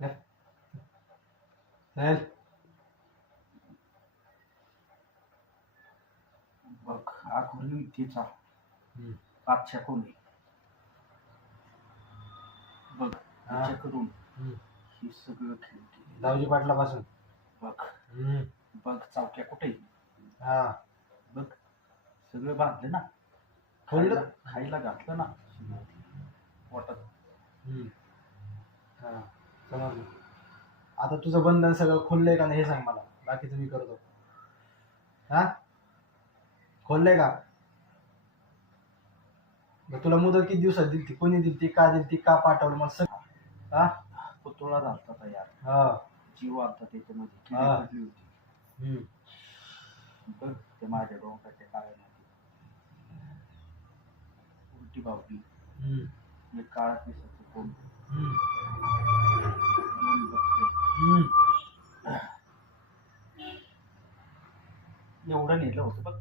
बघ विद्येचा हम्म. पाचशा खोली बघ त्याच्याकडून हम्म. हे सगळं खेळते दावजी पाटलापासून बघ. बघ चावक्या कुठे हा बघ सगळं बांधलं ना? खायला खायला घातलं ना पोटात. हा समजलं आता तुझं बंधन सगळं खोललंय का नाही हे सांग मला. बाकीचं मी करतो. हा? खोललंय का? मग तुला मुदत किती दिवसात दिलती? कोणी दिलती? का दिलती? का पाठवलं? मला सग हा? पुतळा झालता तयार हा. जीव आलता त्याच्यामध्ये. किडी हा. पडली होती. हम्म. बघ ते माझ्या डोंगराच्या काळ्या उलटी बावली. हम्म. एक काळा कोंब हम्म. एवढं नेलं होतं बघ.